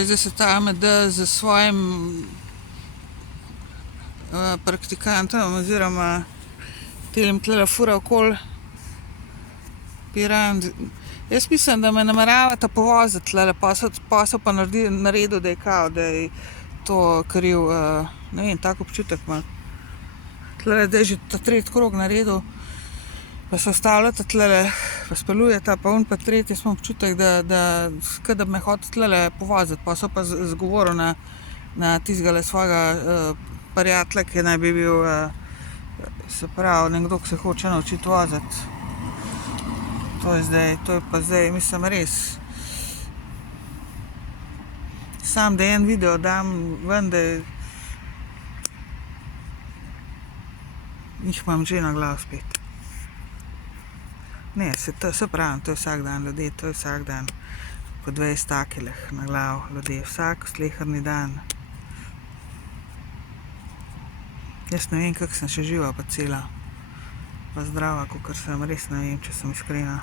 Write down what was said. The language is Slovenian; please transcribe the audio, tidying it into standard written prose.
Zdaj se ta AMD z svojim praktikantom oziroma telim tle fura okoli Piran. Jaz mislim, da me nameravata povoziti tle, posel pa naredil, da je kao, da je to kriv, ne vem, tak občutek ima. Tle, da je že ta tretji krog naredil, pa se ustavljata tle, pa speljujeta, pa on pa tretji, jaz imam občutek, da me hotel tle povoziti, pa so pa zgovoril na tistega svojega prijatelja, ki naj bi bil, se pravi, nekdo, ki se hoče naučiti voziti. To je pa zdaj, mislim, res. Sam, da en video dam ven, da jih imam že na glavu spet. Ne, se pravim, to je vsak dan, ljudje, to je vsak dan. Po 20 takileh na glavu, ljudje, vsak sleherni dan. Jaz ne vem, kako sem še živa pa cela, pa zdrava, kakor sem, res ne vem, če sem iskrena.